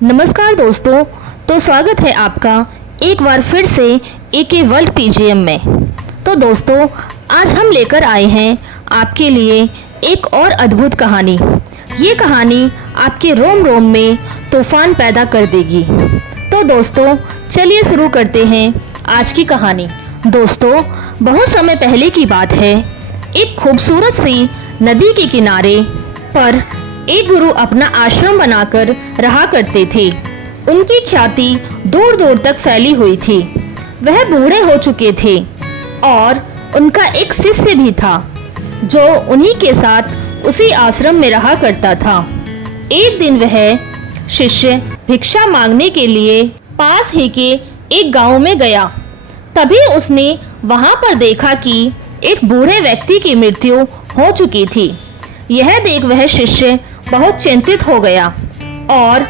नमस्कार दोस्तों, तो स्वागत है आपका एक बार फिर से एके वर्ल्ड पीजीएम में। तो दोस्तों, आज हम लेकर आए हैं आपके लिए एक और अद्भुत कहानी। ये कहानी आपके रोम रोम में तूफान पैदा कर देगी। तो दोस्तों, चलिए शुरू करते हैं आज की कहानी। दोस्तों, बहुत समय पहले की बात है। एक खूबसूरत सी नदी के किनारे पर एक गुरु अपना आश्रम बनाकर रहा करते थे। उनकी ख्याति दूर दूर तक फैली हुई थी। वह बूढ़े हो चुके थे और उनका एक शिष्य भी था जो उन्हीं के साथ उसी आश्रम में रहा करता था। एक दिन वह शिष्य भिक्षा मांगने के लिए पास ही के एक गांव में गया। तभी उसने वहां पर देखा कि एक बूढ़े व्यक्ति की मृत्यु हो चुकी थी। यह देख वह शिष्य बहुत चिंतित हो गया और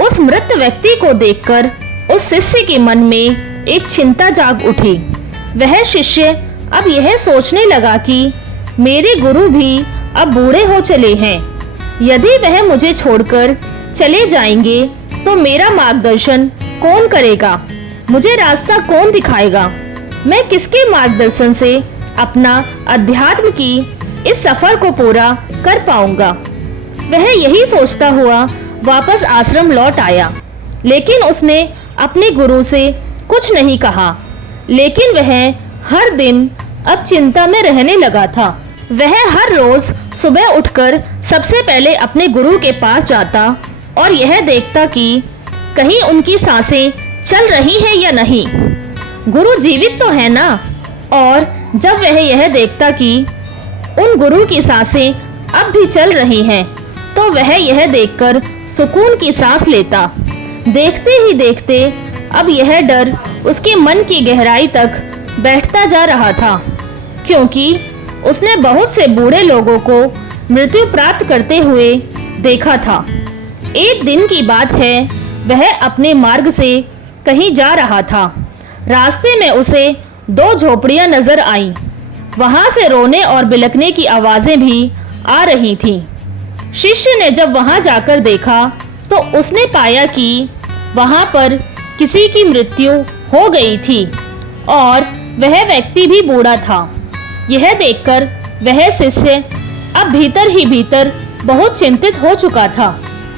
उस मृत व्यक्ति को देखकर उस शिष्य के मन में एक चिंता जाग उठी। वह शिष्य अब यह सोचने लगा कि मेरे गुरु भी अब बूढ़े हो चले हैं। यदि वह मुझे छोड़कर चले जाएंगे तो मेरा मार्गदर्शन कौन करेगा? मुझे रास्ता कौन दिखाएगा? मैं किसके मार्गदर्शन से अपना अध्यात्म की इस सफर को पूरा कर पाऊंगा? वह यही सोचता हुआ वापस आश्रम लौट आया, लेकिन उसने अपने गुरु से कुछ नहीं कहा। लेकिन वह हर दिन अब चिंता में रहने लगा था। वह हर रोज सुबह उठकर सबसे पहले अपने गुरु के पास जाता और यह देखता कि कहीं उनकी सांसें चल रही हैं या नहीं, गुरु जीवित तो है ना। और जब वह यह देखता कि उन गुरु की सांसें अब भी चल रही हैं, तो वह यह देखकर सुकून की सांस लेता। देखते ही देखते अब यह डर उसके मन की गहराई तक बैठता जा रहा था, क्योंकि उसने बहुत से बूढ़े लोगों को मृत्यु प्राप्त करते हुए देखा था। एक दिन की बात है, वह अपने मार्ग से कहीं जा रहा था। रास्ते में उसे दो झोपड़ियां नजर आईं। वहां से रोने और बिलखने की आवाजें भी आ रही थीं। शिष्य ने जब वहां जाकर देखा तो उसने पाया कि वहां पर किसी की मृत्यु हो गई थी और वह व्यक्ति भी बूढ़ा था। यह देखकर वह शिष्य अब भीतर ही भीतर बहुत चिंतित हो चुका था।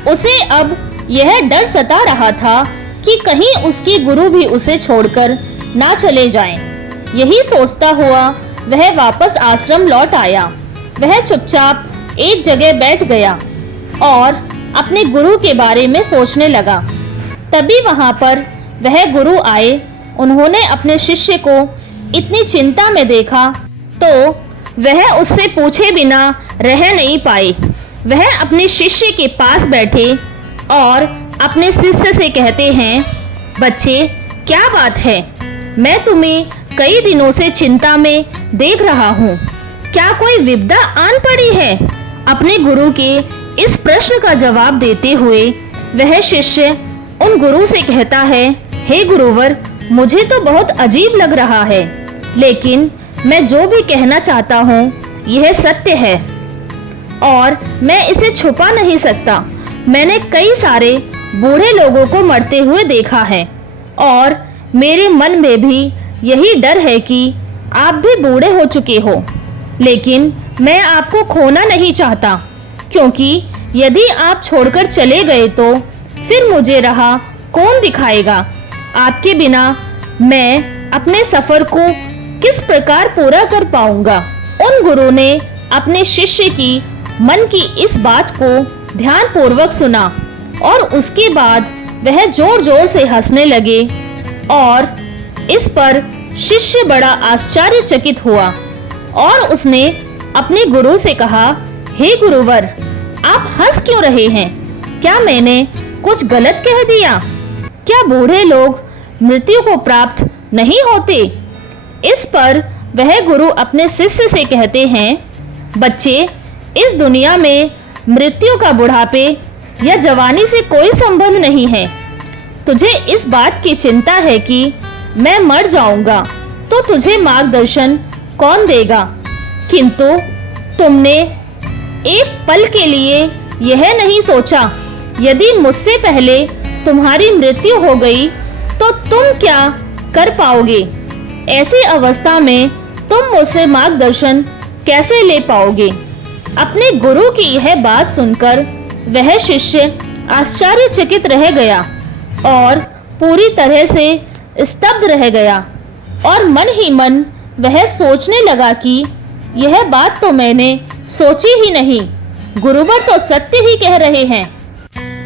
उसे अब यह डर सता रहा था कि कहीं उसके गुरु भी उसे छोड़कर ना चले जाएं। यही सोचता हुआ वह वापस आश्रम लौट आया। वह चुपचाप एक जगह बैठ गया और अपने गुरु के बारे में सोचने लगा। तभी वहां पर वह गुरु आए। उन्होंने अपने शिष्य को इतनी चिंता में देखा तो वह उससे पूछे बिना रह नहीं पाए। वह अपने शिष्य के पास बैठे और अपने शिष्य से कहते हैं, बच्चे, क्या बात है? मैं तुम्हें कई दिनों से चिंता में देख रहा हूँ। क्या कोई विपदा आन पड़ी है? अपने गुरु के इस प्रश्न का जवाब देते हुए वह शिष्य उन गुरु से कहता है, हे गुरुवर, मुझे तो बहुत अजीब लग रहा है, लेकिन मैं जो भी कहना चाहता हूँ यह सत्य है और मैं इसे छुपा नहीं सकता। मैंने कई सारे बूढ़े लोगों को मरते हुए देखा है और मेरे मन में भी यही डर है कि आप भी बूढ़े हो चुके हो। लेकिन मैं आपको खोना नहीं चाहता, क्योंकि यदि आप छोड़कर चले गए तो फिर मुझे राह कौन दिखाएगा? आपके बिना मैं अपने सफर को किस प्रकार पूरा कर पाऊंगा? उन गुरु ने अपने शिष्य की मन की इस बात को ध्यानपूर्वक सुना और उसके बाद वह जोर जोर से हंसने लगे और इस पर शिष्य बड़ा आश्चर्यचकित हुआ और उसने अपने गुरु से कहा, हे गुरुवर, आप हंस क्यों रहे हैं? क्या मैंने कुछ गलत कह दिया? क्या बूढ़े लोग मृत्यु को प्राप्त नहीं होते? इस पर वह गुरु अपने शिष्य से कहते हैं, बच्चे, इस दुनिया में मृत्यु का बुढ़ापे या जवानी से कोई संबंध नहीं है। तुझे इस बात की चिंता है कि मैं मर जाऊंगा तो तुझे मार्गदर्शन कौन देगा? किंतु तुमने एक पल के लिए यह नहीं सोचा, यदि मुझसे पहले तुम्हारी मृत्यु हो गई तो तुम क्या कर पाओगे? ऐसी अवस्था में तुम मुझसे मार्गदर्शन कैसे ले पाओगे? अपने गुरु की यह बात सुनकर वह शिष्य आश्चर्यचकित रह गया और पूरी तरह से स्तब्ध रह गया और मन ही मन वह सोचने लगा कि यह बात तो मैंने सोची ही नहीं। गुरुवर तो सत्य ही कह रहे हैं।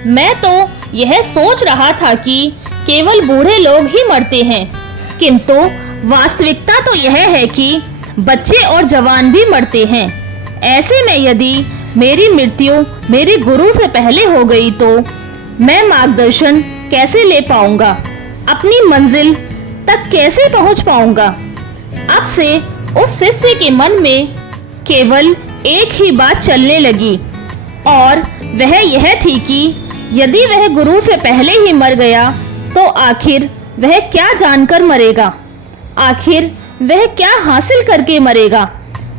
मैं तो यह सोच रहा था कि केवल बूढ़े लोग ही मरते हैं, किंतु वास्तविकता तो यह है कि बच्चे और जवान भी मरते हैं। ऐसे में यदि मेरी मृत्यु मेरे गुरु से पहले हो गई तो मैं मार्गदर्शन कैसे ले पाऊंगा? अपनी मंजिल तक कैसे पहुंच पाऊंगा? अब से उस शिष्य के मन में केवल एक ही बात चलने लगी और वह यह थी कि यदि वह गुरु से पहले ही मर गया तो आखिर वह क्या जानकर मरेगा? आखिर वह क्या हासिल करके मरेगा?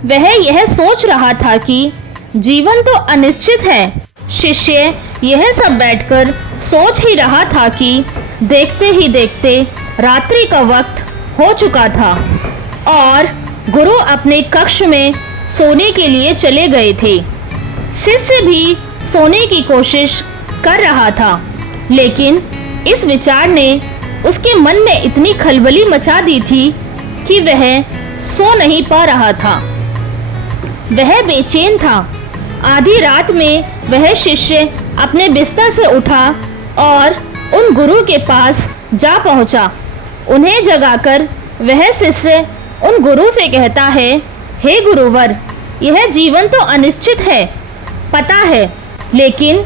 वह यह सोच रहा था कि जीवन तो अनिश्चित है। शिष्य यह सब बैठकर सोच ही रहा था कि देखते ही देखते रात्रि का वक्त हो चुका था और गुरु अपने कक्ष में सोने के लिए चले गए थे। शिष्य भी सोने की कोशिश कर रहा था, लेकिन इस विचार ने उसके मन में इतनी खलबली मचा दी थी कि वह सो नहीं पा रहा था। वह बेचैन था। आधी रात में वह शिष्य अपने बिस्तर से उठा और उन गुरु के पास जा पहुंचा। उन्हें जगाकर वह शिष्य उन गुरु से कहता है, हे गुरुवर, यह जीवन तो अनिश्चित है, पता है, लेकिन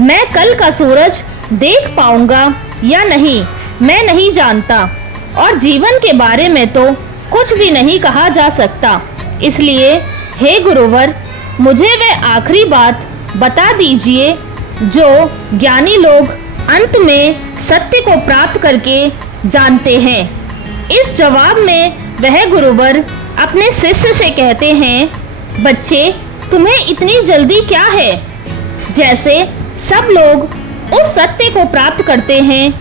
मैं कल का सूरज देख पाऊंगा या नहीं मैं नहीं जानता और जीवन के बारे में तो कुछ भी नहीं कहा जा सकता। इसलिए हे गुरुवर, मुझे वह आखिरी बात बता दीजिए जो ज्ञानी लोग अंत में सत्य को प्राप्त करके जानते हैं। इस जवाब में वह गुरुवर अपने शिष्य से कहते हैं, बच्चे, तुम्हें इतनी जल्दी क्या है? जैसे सब लोग उस सत्य को प्राप्त करते हैं,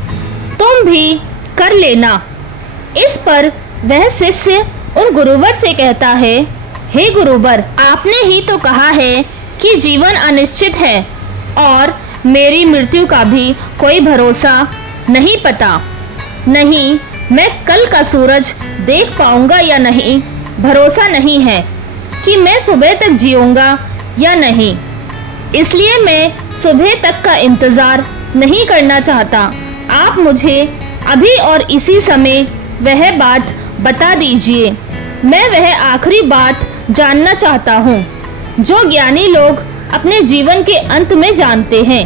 तुम भी कर लेना। इस पर वह शिष्य उन गुरुवर से कहता है, हे गुरुवर, आपने ही तो कहा है कि जीवन अनिश्चित है और मेरी मृत्यु का भी कोई भरोसा नहीं पता। नहीं, मैं कल का सूरज देख पाऊंगा या नहीं, भरोसा नहीं है कि मैं सुबह तक जीऊंगा या नहीं। इसलिए मैं सुबह तक का इंतज़ार नहीं करना चाहता। आप मुझे अभी और इसी समय वह बात बता दीजिए। मैं वह आखिरी बात जानना चाहता हूँ जो ज्ञानी लोग अपने जीवन के अंत में जानते हैं।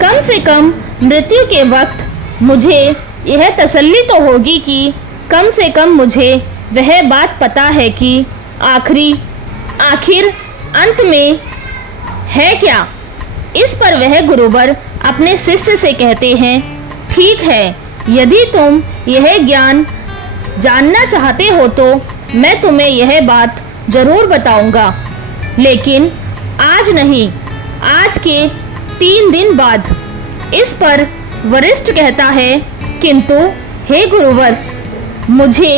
कम से कम मृत्यु के वक्त मुझे यह तसल्ली तो होगी कि कम से कम मुझे वह बात पता है कि आखिर अंत में है क्या। इस पर वह गुरुवर अपने शिष्य से कहते हैं, ठीक है, यदि तुम यह ज्ञान जानना चाहते हो तो मैं तुम्हें यह बात जरूर बताऊंगा, लेकिन आज नहीं, आज के 3 दिन बाद। इस पर वरिष्ठ कहता है, किंतु हे गुरुवर, मुझे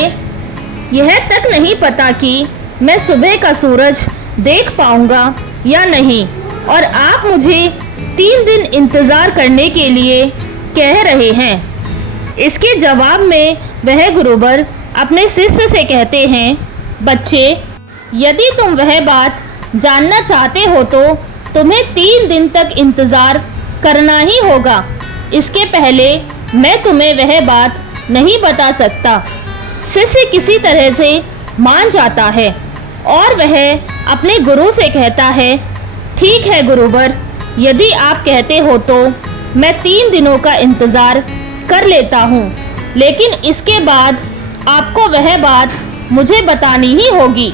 यह तक नहीं पता कि मैं सुबह का सूरज देख पाऊंगा या नहीं और आप मुझे 3 दिन इंतज़ार करने के लिए कह रहे हैं। इसके जवाब में वह गुरुवर अपने शिष्य से कहते हैं, बच्चे, यदि तुम वह बात जानना चाहते हो तो तुम्हें 3 दिन तक इंतज़ार करना ही होगा। इसके पहले मैं तुम्हें वह बात नहीं बता सकता। शिष्य किसी तरह से मान जाता है और वह अपने गुरु से कहता है, ठीक है गुरुवर, यदि आप कहते हो तो मैं 3 दिनों का इंतज़ार कर लेता हूँ, लेकिन इसके बाद आपको वह बात मुझे बतानी ही होगी।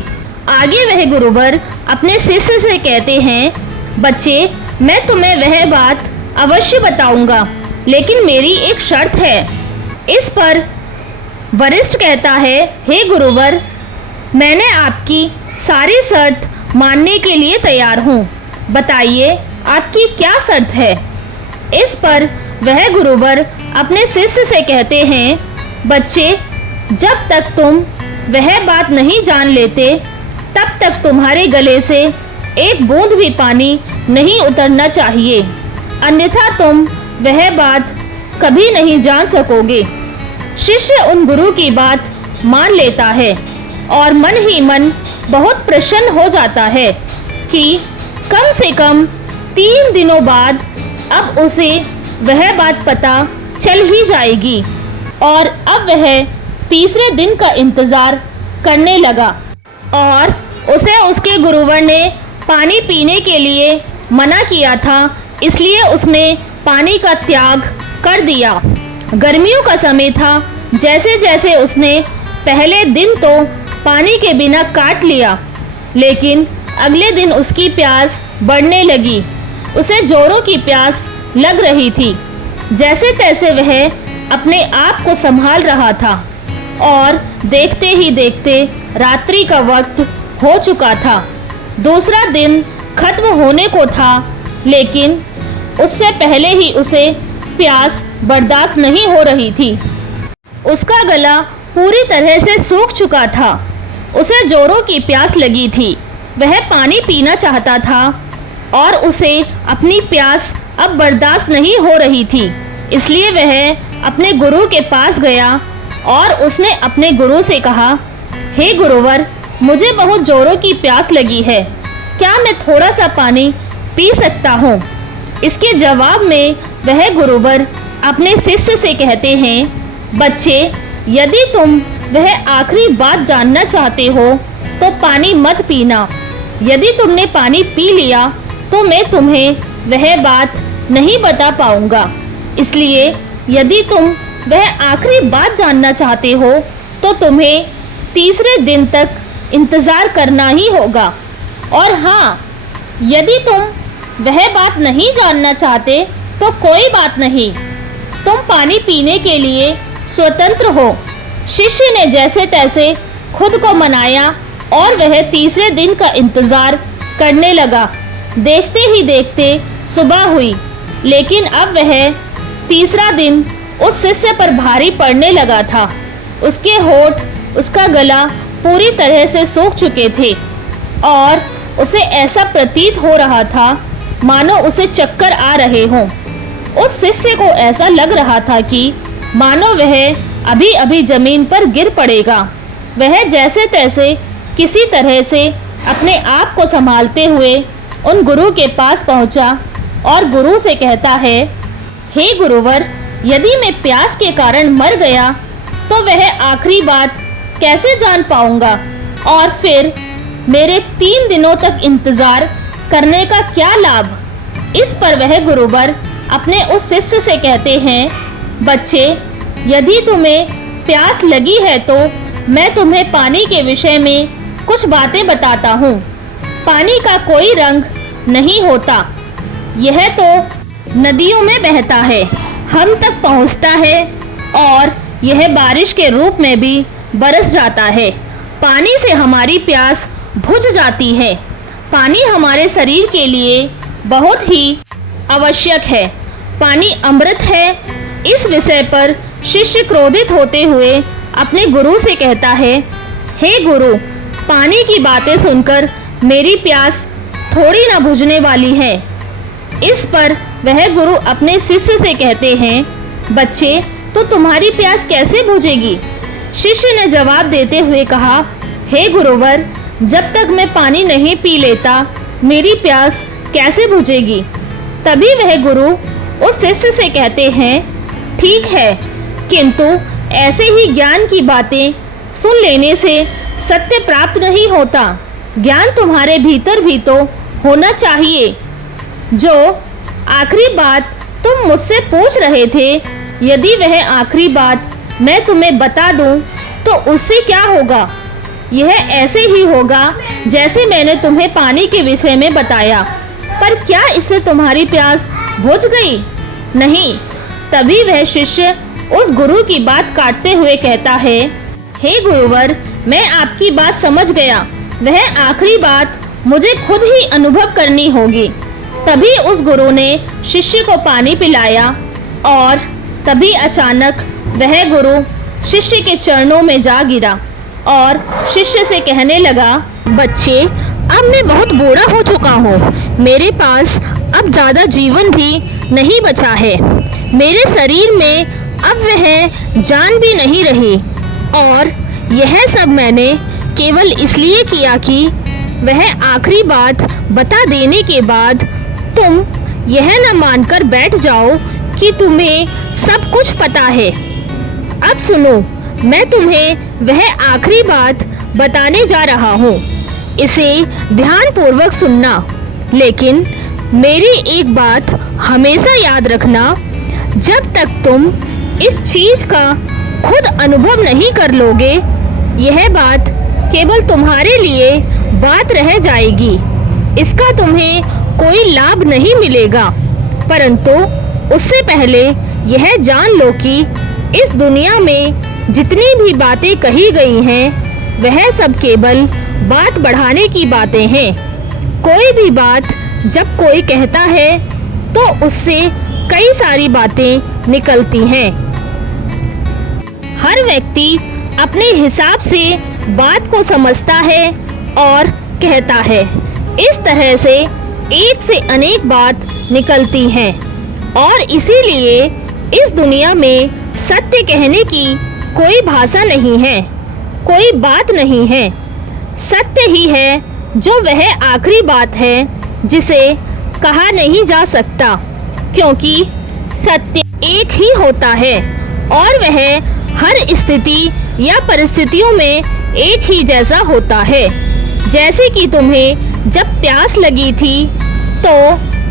आगे वह गुरुवर अपने शिष्य से कहते हैं, बच्चे, मैं तुम्हें वह बात अवश्य बताऊंगा, लेकिन मेरी एक शर्त है। इस पर वरिष्ठ कहता है, हे गुरुवर, मैंने आपकी सारी शर्त मानने के लिए तैयार हूँ, बताइए आपकी क्या शर्त है। इस पर वह गुरुवर अपने शिष्य से कहते हैं, बच्चे, जब तक तुम वह बात नहीं जान लेते तब तक तुम्हारे गले से एक बूंद भी पानी नहीं उतरना चाहिए, अन्यथा तुम वह बात कभी नहीं जान सकोगे। शिष्य उन गुरु की बात मान लेता है और मन ही मन बहुत प्रसन्न हो जाता है कि कम से कम 3 दिनों बाद अब उसे वह बात पता चल ही जाएगी। और अब वह तीसरे दिन का इंतज़ार करने लगा और उसे उसके गुरुवर ने पानी पीने के लिए मना किया था, इसलिए उसने पानी का त्याग कर दिया। गर्मियों का समय था। जैसे जैसे उसने पहले दिन तो पानी के बिना काट लिया, लेकिन अगले दिन उसकी प्यास बढ़ने लगी। उसे जोरों की प्यास लग रही थी। जैसे तैसे वह अपने आप को संभाल रहा था और देखते ही देखते रात्रि का वक्त हो चुका था। दूसरा दिन खत्म होने को था, लेकिन उससे पहले ही उसे प्यास बर्दाश्त नहीं हो रही थी। उसका गला पूरी तरह से सूख चुका था। उसे जोरों की प्यास लगी थी। वह पानी पीना चाहता था और उसे अपनी प्यास अब बर्दाश्त नहीं हो रही थी। इसलिए वह अपने गुरु के पास गया और उसने अपने गुरु से कहा, हे गुरुवर, मुझे बहुत जोरों की प्यास लगी है, क्या मैं थोड़ा सा पानी पी सकता हूँ? इसके जवाब में वह गुरुवर अपने शिष्य से कहते हैं, बच्चे, यदि तुम वह आखिरी बात जानना चाहते हो तो पानी मत पीना। यदि तुमने पानी पी लिया तो मैं तुम्हें वह बात नहीं बता पाऊंगा। इसलिए यदि तुम वह आखिरी बात जानना चाहते हो तो तुम्हें तीसरे दिन तक इंतज़ार करना ही होगा। और हाँ, यदि तुम वह बात नहीं जानना चाहते तो कोई बात नहीं, तुम पानी पीने के लिए स्वतंत्र हो। शिष्य ने जैसे तैसे खुद को मनाया और वह तीसरे दिन का इंतज़ार करने लगा। देखते ही देखते सुबह हुई, लेकिन अब वह तीसरा दिन उस शिष्य पर भारी पड़ने लगा था। उसके होठ, उसका गला पूरी तरह से सूख चुके थे और उसे ऐसा प्रतीत हो रहा था मानो उसे चक्कर आ रहे हों। उस शिष्य को ऐसा लग रहा था कि मानो वह अभी अभी जमीन पर गिर पड़ेगा। वह जैसे तैसे किसी तरह से अपने आप को संभालते हुए उन गुरु के पास पहुंचा और गुरु से कहता है, हे गुरुवर, यदि मैं प्यास के कारण मर गया तो वह आखिरी बात कैसे जान पाऊंगा? और फिर मेरे 3 दिनों तक इंतज़ार करने का क्या लाभ? इस पर वह गुरुवर अपने उस शिष्य से कहते हैं, बच्चे, यदि तुम्हें प्यास लगी है तो मैं तुम्हें पानी के विषय में कुछ बातें बताता हूँ। पानी का कोई रंग नहीं होता, यह तो नदियों में बहता है, हम तक पहुँचता है और यह बारिश के रूप में भी बरस जाता है। पानी से हमारी प्यास बुझ जाती है। पानी हमारे शरीर के लिए बहुत ही आवश्यक है। पानी अमृत है। इस विषय पर शिष्य क्रोधित होते हुए अपने गुरु से कहता है, हे गुरु, पानी की बातें सुनकर मेरी प्यास थोड़ी ना बुझने वाली है। इस पर वह गुरु अपने शिष्य से कहते हैं, बच्चे, तो तुम्हारी प्यास कैसे बुझेगी? शिष्य ने जवाब देते हुए कहा, हे गुरुवर, जब तक मैं पानी नहीं पी लेता मेरी प्यास कैसे बुझेगी? तभी वह गुरु उस शिष्य से कहते हैं, ठीक है, किंतु ऐसे ही ज्ञान की बातें सुन लेने से सत्य प्राप्त नहीं होता। ज्ञान तुम्हारे भीतर भी तो होना चाहिए। जो आखिरी बात तुम मुझसे पूछ रहे थे, यदि वह आखिरी बात मैं तुम्हें बता दूं तो उससे क्या होगा? यह ऐसे ही होगा जैसे मैंने तुम्हें पानी के विषय में बताया। पर क्या इससे तुम्हारी प्यास बुझ गई? नहीं। तभी वह शिष्य उस गुरु की बात काटते हुए कहता है, हे गुरुवर, मैं आपकी बात समझ गया। वह आखिरी बात मुझे खुद ही अनुभव करनी होगी। तभी उस गुरु ने शिष्य को पानी पिलाया और तभी अचानक वह गुरु शिष्य के चरणों में जा गिरा और शिष्य से कहने लगा, बच्चे, अब मैं बहुत बूढ़ा हो चुका हूँ। मेरे पास अब ज़्यादा जीवन भी नहीं बचा है। मेरे शरीर में अब वह जान भी नहीं रही और यह सब मैंने केवल इसलिए किया कि वह आखिरी बात बता देने के बाद तुम यह न मानकर बैठ जाओ कि तुम्हें सब कुछ पता है। अब सुनो, मैं तुम्हें वह आखिरी बात बताने जा रहा हूँ। इसे ध्यानपूर्वक सुनना, लेकिन मेरी एक बात हमेशा याद रखना, जब तक तुम इस चीज का खुद अनुभव नहीं कर लोगे, यह बात केवल तुम्हारे लिए बात रह जाएगी। इसका तुम्हें कोई लाभ नहीं मिलेगा, परंतु उससे पहले यह जान लो कि इस दुनिया में जितनी भी बातें कही गई हैं, वह सब केवल बात बढ़ाने की बातें हैं। कोई भी बात जब कोई कहता है तो उससे कई सारी बातें निकलती हैं। हर व्यक्ति अपने हिसाब से बात को समझता है और कहता है। इस तरह से एक से अनेक बात निकलती हैं और इसीलिए इस दुनिया में सत्य कहने की कोई भाषा नहीं है, कोई बात नहीं है। सत्य ही है जो वह आखिरी बात है जिसे कहा नहीं जा सकता, क्योंकि सत्य एक ही होता है और वह हर स्थिति या परिस्थितियों में एक ही जैसा होता है। जैसे कि तुम्हें जब प्यास लगी थी तो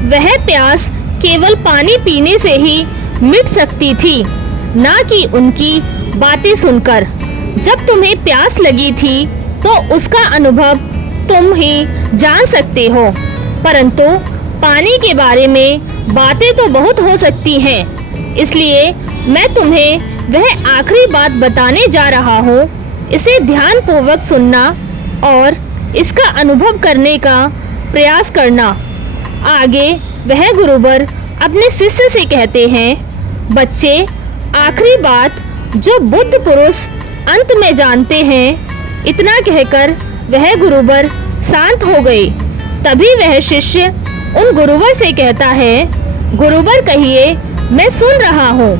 वह प्यास केवल पानी पीने से ही मिट सकती थी, ना कि उनकी बातें सुनकर। जब तुम्हें प्यास लगी थी तो उसका अनुभव तुम ही जान सकते हो, परंतु पानी के बारे में बातें तो बहुत हो सकती हैं। इसलिए मैं तुम्हें वह आखिरी बात बताने जा रहा हूँ। इसे ध्यानपूर्वक सुनना और इसका अनुभव करने का प्रयास करना। आगे वह गुरुवर अपने शिष्य से कहते हैं, बच्चे, आखिरी बात जो बुद्ध पुरुष अंत में जानते हैं। इतना कहकर वह गुरुवर शांत हो गए। तभी वह शिष्य उन गुरुवर से कहता है, गुरुवर कहिए, मैं सुन रहा हूँ,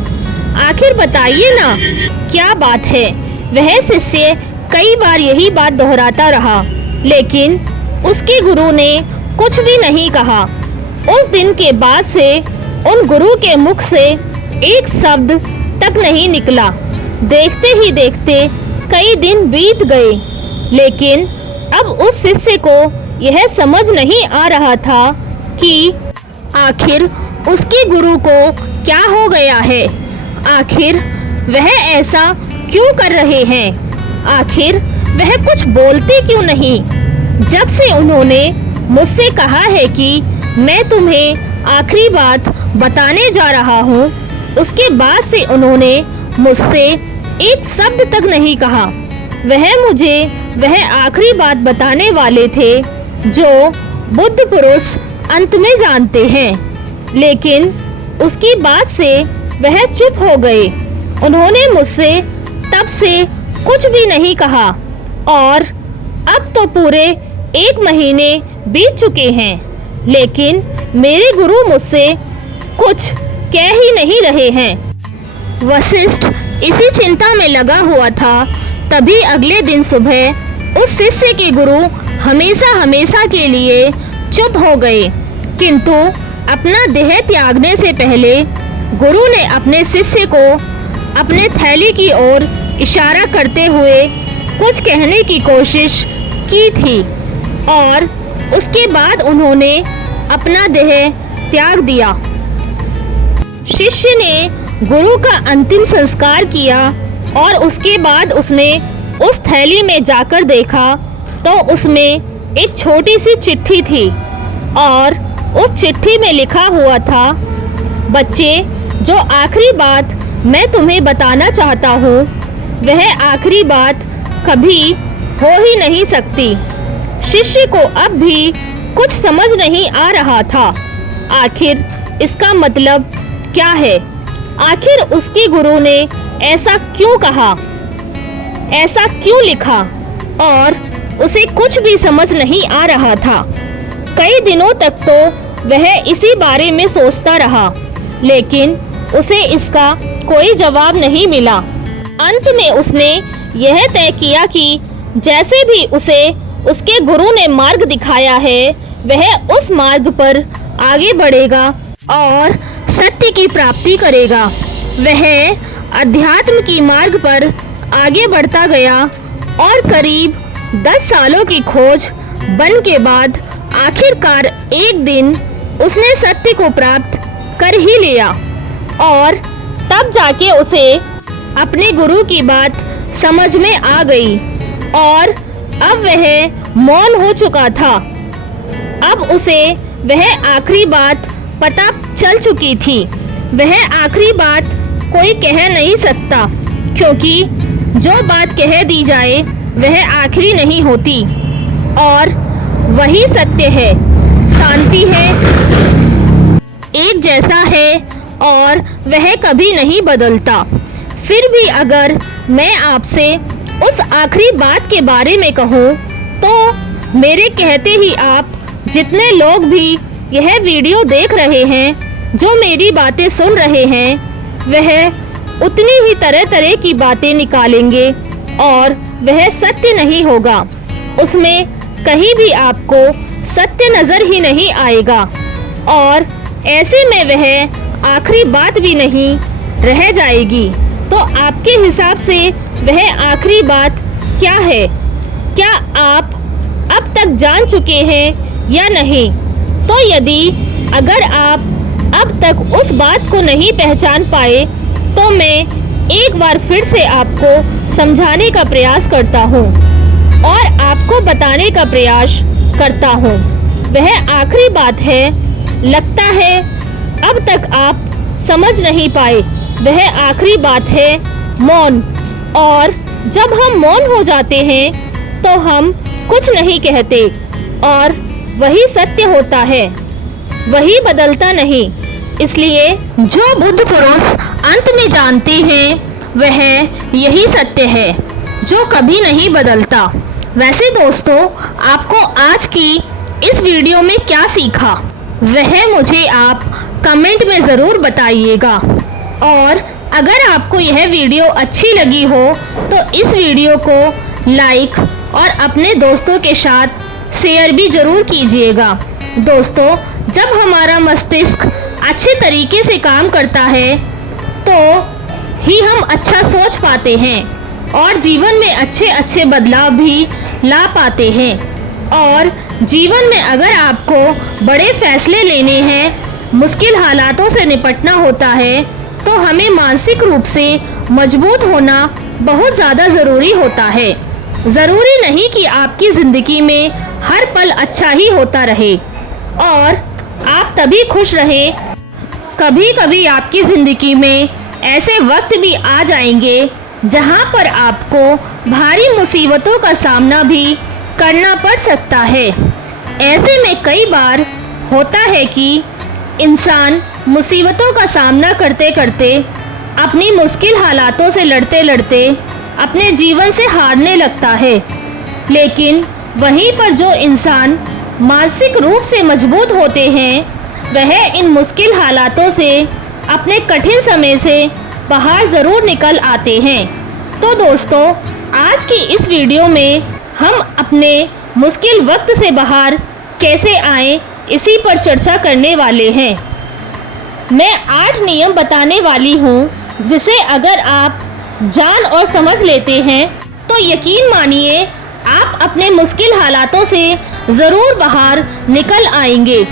आखिर बताइए ना, क्या बात है। वह शिष्य कई बार यही बात दोहराता रहा, लेकिन उसके गुरु ने कुछ भी नहीं कहा। उस दिन के बाद से उन गुरु के मुख से एक शब्द तक नहीं निकला। देखते ही देखते कई दिन बीत गए, लेकिन अब उस शिष्य को यह समझ नहीं आ रहा था कि आखिर उसके गुरु को क्या हो गया है। आखिर वह ऐसा क्यों कर रहे हैं, आखिर वह कुछ बोलते क्यों नहीं। जब से उन्होंने मुझसे कहा है कि मैं तुम्हें आखिरी बात बताने जा रहा हूँ, उसके बाद से उन्होंने मुझसे एक शब्द तक नहीं कहा। वह मुझे वह आखिरी बात बताने वाले थे जो बुद्ध पुरुष अंत में जानते हैं, लेकिन उसकी बात से वह चुप हो गए। उन्होंने मुझसे तब से कुछ भी नहीं कहा और अब तो पूरे 1 महीने बीत चुके हैं, लेकिन मेरे गुरु मुझसे कुछ कह ही नहीं रहे हैं। वशिष्ठ इसी चिंता में लगा हुआ था। तभी अगले दिन सुबह उस शिष्य के गुरु हमेशा के लिए चुप हो गए, किंतु अपना देह त्यागने से पहले गुरु ने अपने शिष्य को अपने थैली की ओर इशारा करते हुए कुछ कहने की कोशिश की थी और उसके बाद उन्होंने अपना देह त्याग दिया। शिष्य ने गुरु का अंतिम संस्कार किया और उसके बाद उसने उस थैली में जाकर देखा तो उसमें एक छोटी सी चिट्ठी थी और उस चिट्ठी में लिखा हुआ था, बच्चे, जो आखिरी बात मैं तुम्हें बताना चाहता हूँ वह आखिरी बात कभी हो ही नहीं सकती। शिष्य को अब भी कुछ समझ नहीं आ रहा था। आखिर इसका मतलब क्या है? आखिर उसके गुरु ने ऐसा क्यों कहा, ऐसा क्यों लिखा, और उसे कुछ भी समझ नहीं आ रहा था। कई दिनों तक तो वह इसी बारे में सोचता रहा, लेकिन उसे इसका कोई जवाब नहीं मिला। अंत में उसने यह तय किया कि जैसे भी उसे उसके गुरु ने मार्ग दिखाया है, वह उस मार्ग पर आगे बढ़ेगा और सत्य की प्राप्ति करेगा। वह अध्यात्म की मार्ग पर आगे बढ़ता गया और करीब 10 सालों की खोज बन के बाद आखिरकार एक दिन उसने सत्य को प्राप्त कर ही लिया, और तब जाके उसे अपने गुरु की बात समझ में आ गई और अब वह मौन हो चुका था। अब उसे वह आखिरी बात पता चल चुकी थी। वह आखिरी बात कोई कह नहीं सकता, क्योंकि जो बात कह दी जाए वह आखिरी नहीं होती, और वही सत्य है। शांति है, एक जैसा है और वह कभी नहीं बदलता। फिर भी अगर मैं आपसे उस आखिरी बात के बारे में कहूँ तो मेरे कहते ही आप जितने लोग भी यह वीडियो देख रहे हैं, जो मेरी बातें सुन रहे हैं, वह उतनी ही तरह तरह की बातें निकालेंगे और वह सत्य नहीं होगा। उसमें कहीं भी आपको सत्य नजर ही नहीं आएगा, और ऐसे में वह आखिरी बात भी नहीं रह जाएगी। तो आपके हिसाब से वह आखिरी बात क्या है? क्या आप अब तक जान चुके हैं या नहीं? तो यदि अगर आप अब तक उस बात को नहीं पहचान पाए, तो मैं एक बार फिर से आपको समझाने का प्रयास करता हूँ और आपको बताने का प्रयास करता हूँ। वह आखिरी बात है, लगता है अब तक आप समझ नहीं पाए। वह आखिरी बात है मौन, और जब हम मौन हो जाते हैं तो हम कुछ नहीं कहते, और वही सत्य होता है, वही बदलता नहीं। इसलिए जो बुद्ध पुरुष अंत में जानते हैं, वह यही सत्य है जो कभी नहीं बदलता। वैसे दोस्तों, आपको आज की इस वीडियो में क्या सीखा, वह मुझे आप कमेंट में ज़रूर बताइएगा। और अगर आपको यह वीडियो अच्छी लगी हो तो इस वीडियो को लाइक और अपने दोस्तों के साथ शेयर भी ज़रूर कीजिएगा। दोस्तों, जब हमारा मस्तिष्क अच्छे तरीके से काम करता है तो ही हम अच्छा सोच पाते हैं और जीवन में अच्छे अच्छे बदलाव भी ला पाते हैं। और जीवन में अगर आपको बड़े फैसले लेने हैं, मुश्किल हालातों से निपटना होता है, तो हमें मानसिक रूप से मजबूत होना बहुत ज़्यादा ज़रूरी होता है। ज़रूरी नहीं कि आपकी ज़िंदगी में हर पल अच्छा ही होता रहे और आप तभी खुश रहें। कभी कभी आपकी ज़िंदगी में ऐसे वक्त भी आ जाएंगे जहां पर आपको भारी मुसीबतों का सामना भी करना पड़ सकता है। ऐसे में कई बार होता है कि इंसान मुसीबतों का सामना करते करते, अपनी मुश्किल हालातों से लड़ते लड़ते अपने जीवन से हारने लगता है। लेकिन वहीं पर जो इंसान मानसिक रूप से मजबूत होते हैं, वह इन मुश्किल हालातों से, अपने कठिन समय से बाहर ज़रूर निकल आते हैं। तो दोस्तों, आज की इस वीडियो में हम अपने मुश्किल वक्त से बाहर कैसे आएं, इसी पर चर्चा करने वाले हैं। मैं 8 नियम बताने वाली हूँ, जिसे अगर आप जान और समझ लेते हैं तो यकीन मानिए आप अपने मुश्किल हालातों से ज़रूर बाहर निकल आएंगे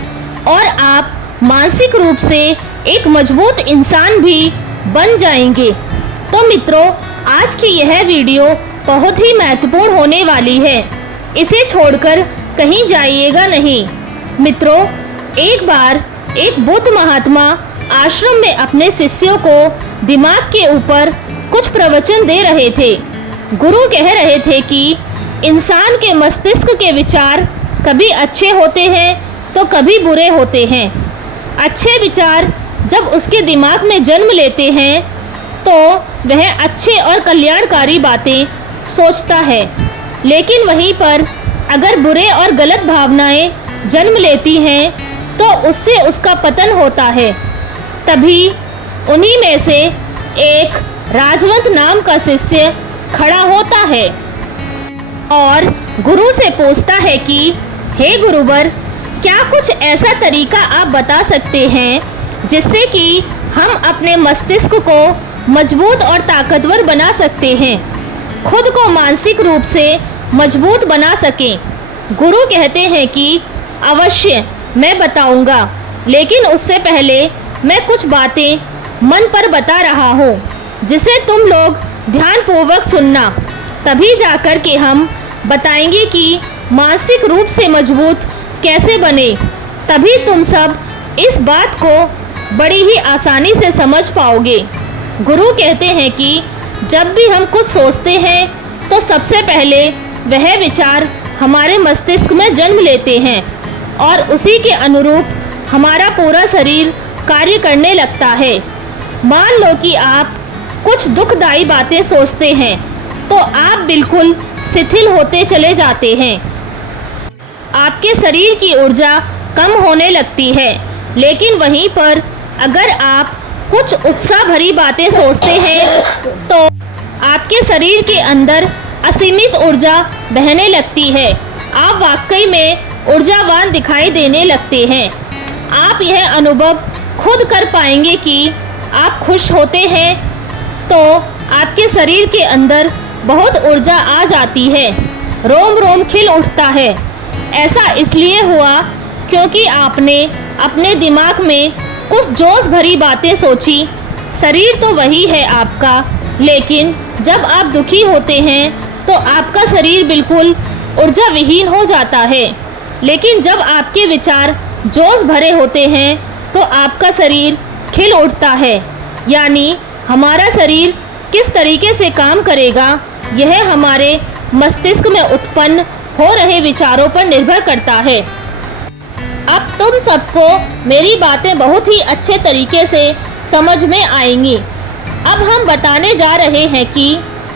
और आप मानसिक रूप से एक मजबूत इंसान भी बन जाएंगे। तो मित्रों, आज की यह वीडियो बहुत ही महत्वपूर्ण होने वाली है, इसे छोड़कर कहीं जाइएगा नहीं। मित्रों, एक बार एक बुद्ध महात्मा आश्रम में अपने शिष्यों को दिमाग के ऊपर कुछ प्रवचन दे रहे थे। गुरु कह रहे थे कि इंसान के मस्तिष्क के विचार कभी अच्छे होते हैं तो कभी बुरे होते हैं। अच्छे विचार जब उसके दिमाग में जन्म लेते हैं तो वह अच्छे और कल्याणकारी बातें सोचता है, लेकिन वहीं पर अगर बुरे और गलत भावनाएं जन्म लेती हैं तो उससे उसका पतन होता है। तभी उन्हीं में से एक राजवंत नाम का शिष्य खड़ा होता है और गुरु से पूछता है कि हे गुरुवर, क्या कुछ ऐसा तरीका आप बता सकते हैं जिससे कि हम अपने मस्तिष्क को मजबूत और ताकतवर बना सकते हैं, खुद को मानसिक रूप से मजबूत बना सकें। गुरु कहते हैं कि अवश्य मैं बताऊंगा, लेकिन उससे पहले मैं कुछ बातें मन पर बता रहा हूँ जिसे तुम लोग ध्यानपूर्वक सुनना, तभी जाकर के हम बताएंगे कि मानसिक रूप से मजबूत कैसे बने। तभी तुम सब इस बात को बड़ी ही आसानी से समझ पाओगे। गुरु कहते हैं कि जब भी हम कुछ सोचते हैं तो सबसे पहले वह विचार हमारे मस्तिष्क में जन्म लेते हैं और उसी के अनुरूप हमारा पूरा शरीर कार्य करने लगता है। मान लो कि आप कुछ दुखदायी बातें सोचते हैं तो आप बिल्कुल शिथिल होते चले जाते हैं, आपके शरीर की ऊर्जा कम होने लगती है। लेकिन वहीं पर अगर आप कुछ उत्साह भरी बातें सोचते हैं तो आपके शरीर के अंदर असीमित ऊर्जा बहने लगती है, आप वाकई में ऊर्जावान दिखाई देने लगते हैं। आप यह अनुभव खुद कर पाएंगे कि आप खुश होते हैं तो आपके शरीर के अंदर बहुत ऊर्जा आ जाती है, रोम रोम खिल उठता है। ऐसा इसलिए हुआ क्योंकि आपने अपने दिमाग में कुछ जोश भरी बातें सोची। शरीर तो वही है आपका, लेकिन जब आप दुखी होते हैं तो आपका शरीर बिल्कुल ऊर्जा विहीन हो जाता है। लेकिन जब आपके विचार जोश भरे होते हैं तो आपका शरीर खिल उठता है। यानी हमारा शरीर किस तरीके से काम करेगा यह हमारे मस्तिष्क में उत्पन्न हो रहे विचारों पर निर्भर करता है। अब तुम सबको मेरी बातें बहुत ही अच्छे तरीके से समझ में आएंगी। अब हम बताने जा रहे हैं कि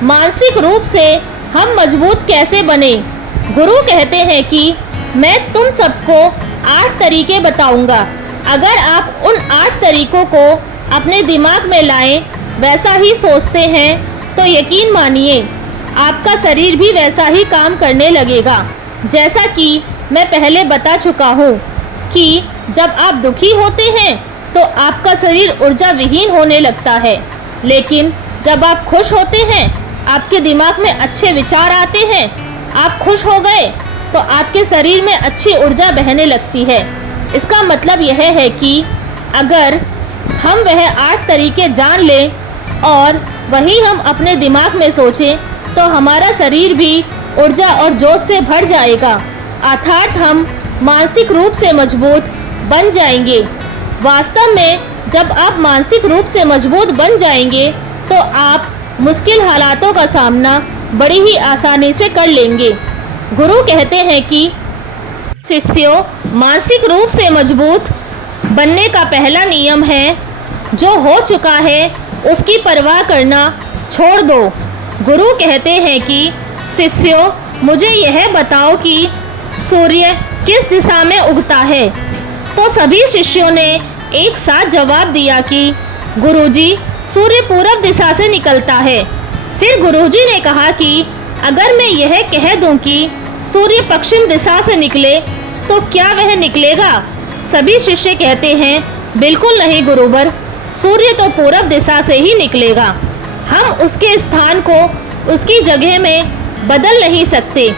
मानसिक रूप से हम मजबूत कैसे बने। गुरु कहते हैं कि मैं तुम सबको 8 तरीके बताऊंगा। अगर आप उन 8 तरीकों को अपने दिमाग में लाएं, वैसा ही सोचते हैं तो यकीन मानिए आपका शरीर भी वैसा ही काम करने लगेगा। जैसा कि मैं पहले बता चुका हूँ कि जब आप दुखी होते हैं तो आपका शरीर ऊर्जा विहीन होने लगता है, लेकिन जब आप खुश होते हैं आपके दिमाग में अच्छे विचार आते हैं, आप खुश हो गए तो आपके शरीर में अच्छी ऊर्जा बहने लगती है। इसका मतलब यह है कि अगर हम वह 8 तरीके जान लें और वही हम अपने दिमाग में सोचें तो हमारा शरीर भी ऊर्जा और जोश से भर जाएगा, अर्थात हम मानसिक रूप से मजबूत बन जाएंगे। वास्तव में जब आप मानसिक रूप से मजबूत बन जाएंगे तो आप मुश्किल हालातों का सामना बड़ी ही आसानी से कर लेंगे। गुरु कहते हैं कि शिष्यों, मानसिक रूप से मजबूत बनने का पहला नियम है, जो हो चुका है उसकी परवाह करना छोड़ दो। गुरु कहते हैं कि शिष्यों, मुझे यह बताओ कि सूर्य किस दिशा में उगता है। तो सभी शिष्यों ने एक साथ जवाब दिया कि गुरुजी, सूर्य पूरब दिशा से निकलता है। फिर गुरुजी ने कहा कि अगर मैं यह कह दूं कि सूर्य पश्चिम दिशा से निकले तो क्या वह निकलेगा? सभी शिष्य कहते हैं बिल्कुल नहीं गुरुवर, सूर्य तो पूरब दिशा से ही निकलेगा। हम उसके स्थान को उसकी जगह में बदल नहीं सकते।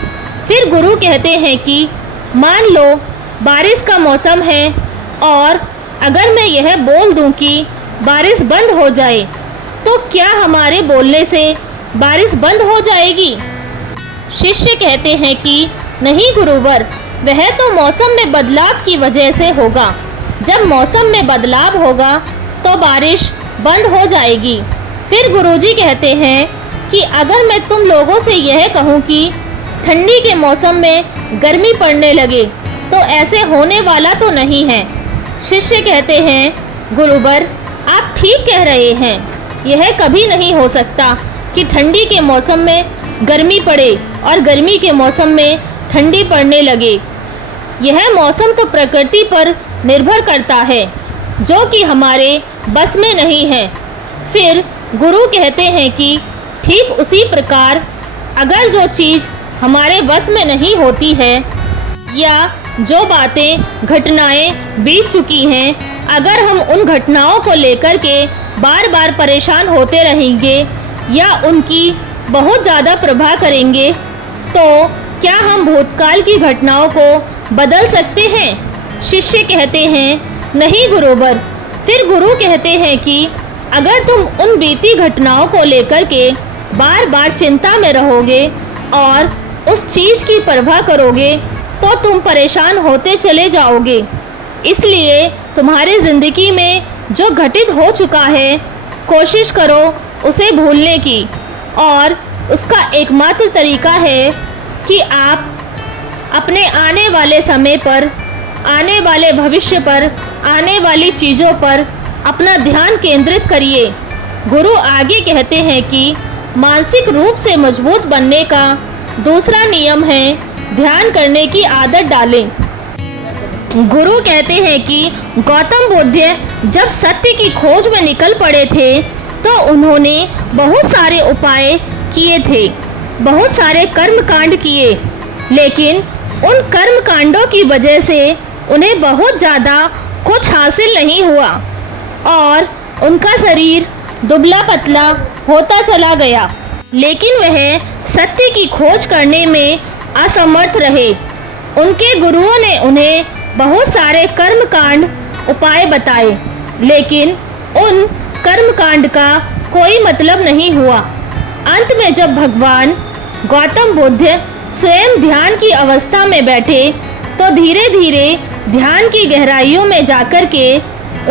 फिर गुरु कहते हैं कि मान लो बारिश का मौसम है और अगर मैं यह बोल दूं कि बारिश बंद हो जाए तो क्या हमारे बोलने से बारिश बंद हो जाएगी? शिष्य कहते हैं कि नहीं गुरुवर, वह तो मौसम में बदलाव की वजह से होगा। जब मौसम में बदलाव होगा तो बारिश बंद हो जाएगी। फिर गुरुजी कहते हैं कि अगर मैं तुम लोगों से यह कहूँ कि ठंडी के मौसम में गर्मी पड़ने लगे तो ऐसे होने वाला तो नहीं है। शिष्य कहते हैं गुरुवर, आप ठीक कह रहे हैं। यह कभी नहीं हो सकता कि ठंडी के मौसम में गर्मी पड़े और गर्मी के मौसम में ठंडी पड़ने लगे। यह मौसम तो प्रकृति पर निर्भर करता है, जो कि हमारे बस में नहीं है। फिर गुरु कहते हैं कि ठीक उसी प्रकार अगर जो चीज़ हमारे बस में नहीं होती है या जो बातें घटनाएं बीत चुकी हैं, अगर हम उन घटनाओं को लेकर के बार बार परेशान होते रहेंगे या उनकी बहुत ज़्यादा प्रभाव करेंगे, तो क्या हम भूतकाल की घटनाओं को बदल सकते हैं? शिष्य कहते हैं नहीं गुरुवर। फिर गुरु कहते हैं कि अगर तुम उन बीती घटनाओं को लेकर के बार बार चिंता में रहोगे और उस चीज़ की परवाह करोगे तो तुम परेशान होते चले जाओगे। इसलिए तुम्हारी ज़िंदगी में जो घटित हो चुका है, कोशिश करो उसे भूलने की। और उसका एकमात्र तरीका है कि आप अपने आने वाले समय पर, आने वाले भविष्य पर, आने वाली चीज़ों पर अपना ध्यान केंद्रित करिए। गुरु आगे कहते हैं कि मानसिक रूप से मजबूत बनने का दूसरा नियम है ध्यान करने की आदत डालें। गुरु कहते हैं कि गौतम बुद्ध जब सत्य की खोज में निकल पड़े थे तो उन्होंने बहुत सारे उपाय किए थे, बहुत सारे कर्म कांड किए, लेकिन उन कर्म कांडों की वजह से उन्हें बहुत ज़्यादा कुछ हासिल नहीं हुआ और उनका शरीर दुबला पतला होता चला गया। लेकिन वह सत्य की खोज करने में असमर्थ रहे। उनके गुरुओं ने उन्हें बहुत सारे कर्म कांड उपाय बताए, लेकिन उन कर्म कांड का कोई मतलब नहीं हुआ। अंत में जब भगवान गौतम बुद्ध स्वयं ध्यान की अवस्था में बैठे तो धीरे धीरे ध्यान की गहराइयों में जाकर के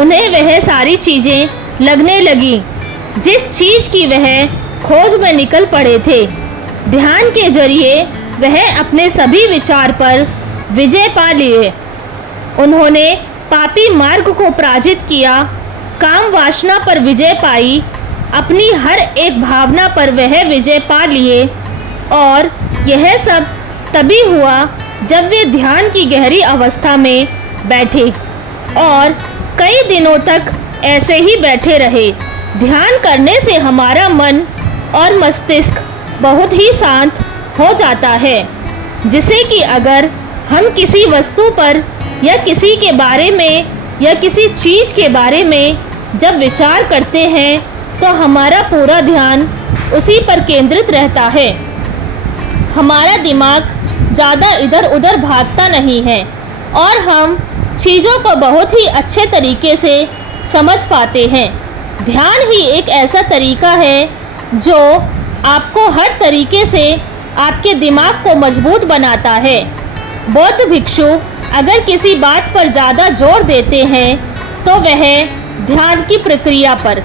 उन्हें वह सारी चीज़ें लगने लगी जिस चीज़ की वह खोज में निकल पड़े थे। ध्यान के जरिए वह अपने सभी विचार पर विजय पा लिए। उन्होंने पापी मार्ग को पराजित किया, काम वासना पर विजय पाई, अपनी हर एक भावना पर वह विजय पा लिए। और यह सब तभी हुआ जब वे ध्यान की गहरी अवस्था में बैठे और कई दिनों तक ऐसे ही बैठे रहे। ध्यान करने से हमारा मन और मस्तिष्क बहुत ही शांत हो जाता है, जिससे कि अगर हम किसी वस्तु पर या किसी के बारे में या किसी चीज़ के बारे में जब विचार करते हैं तो हमारा पूरा ध्यान उसी पर केंद्रित रहता है। हमारा दिमाग ज़्यादा इधर उधर भागता नहीं है और हम चीज़ों को बहुत ही अच्छे तरीके से समझ पाते हैं। ध्यान ही एक ऐसा तरीका है जो आपको हर तरीके से आपके दिमाग को मजबूत बनाता है। बौद्ध भिक्षु अगर किसी बात पर ज़्यादा जोर देते हैं तो वह ध्यान की प्रक्रिया पर,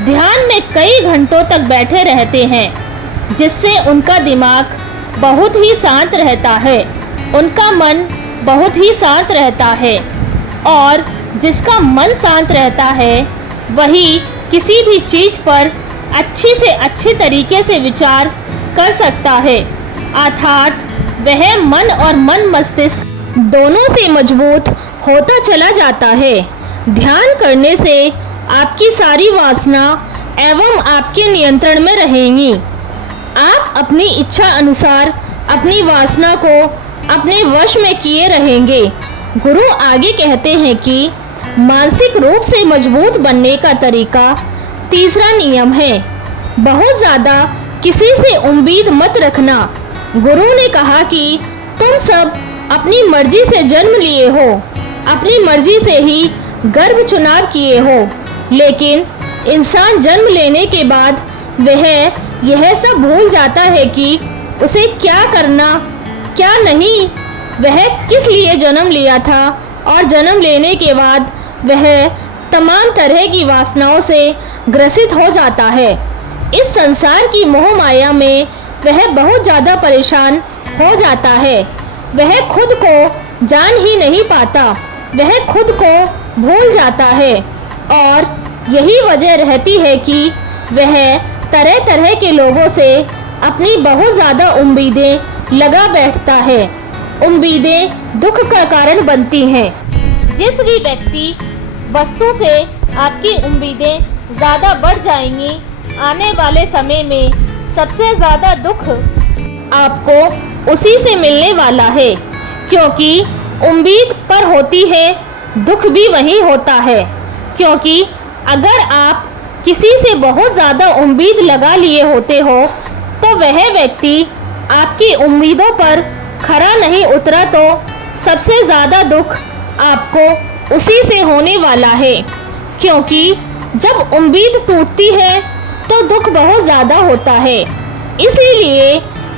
ध्यान में कई घंटों तक बैठे रहते हैं, जिससे उनका दिमाग बहुत ही शांत रहता है, उनका मन बहुत ही शांत रहता है। और जिसका मन शांत रहता है वही किसी भी चीज़ पर अच्छी से अच्छे तरीके से विचार कर सकता है, अर्थात वह मन और मन मस्तिष्क दोनों से मजबूत होता चला जाता है। ध्यान करने से आपकी सारी वासना एवं आपके नियंत्रण में रहेंगी। आप अपनी इच्छा अनुसार अपनी वासना को अपने वश में किए रहेंगे। गुरु आगे कहते हैं कि मानसिक रूप से मजबूत बनने का तरीका तीसरा नियम है, बहुत ज़्यादा किसी से उम्मीद मत रखना। गुरु ने कहा कि तुम सब अपनी मर्जी से जन्म लिए हो, अपनी मर्जी से ही गर्भ चुनाव किए हो, लेकिन इंसान जन्म लेने के बाद वह यह सब भूल जाता है कि उसे क्या करना क्या नहीं, वह किस लिए जन्म लिया था और जन्म लेने के बाद वह तमाम तरह की वासनाओं से ग्रसित हो जाता है। इस संसार की मोह माया में वह बहुत ज़्यादा परेशान हो जाता है। वह खुद को जान ही नहीं पाता, वह खुद को भूल जाता है। और यही वजह रहती है कि वह तरह तरह के लोगों से अपनी बहुत ज़्यादा उम्मीदें लगा बैठता है। उम्मीदें दुख का कारण बनती हैं। जिस भी व्यक्ति वस्तु से आपकी उम्मीदें ज़्यादा बढ़ जाएंगी, आने वाले समय में सबसे ज़्यादा दुख आपको उसी से मिलने वाला है, क्योंकि उम्मीद पर होती है दुख भी वही होता है। क्योंकि अगर आप किसी से बहुत ज़्यादा उम्मीद लगा लिए होते हो तो वह व्यक्ति आपकी उम्मीदों पर खरा नहीं उतरा तो सबसे ज़्यादा दुख आपको उसी से होने वाला है। क्योंकि जब उम्मीद टूटती है तो दुख बहुत ज़्यादा होता है। इसीलिए